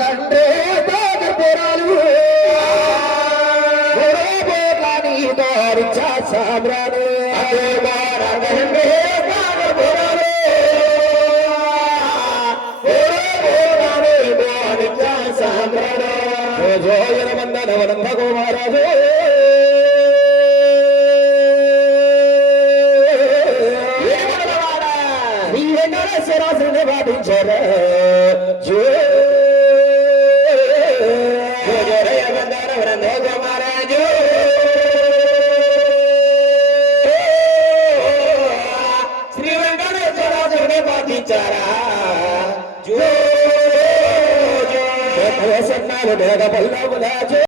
తండ్రి తోటపురాలు సామ్రాడు భగో మహారాజు శరాసుని బాధించారు మహారాజు శ్రీ వెంకటేశ్వరాజుని బాధించారా సన్నాలు మేఘ పల్లవులాజు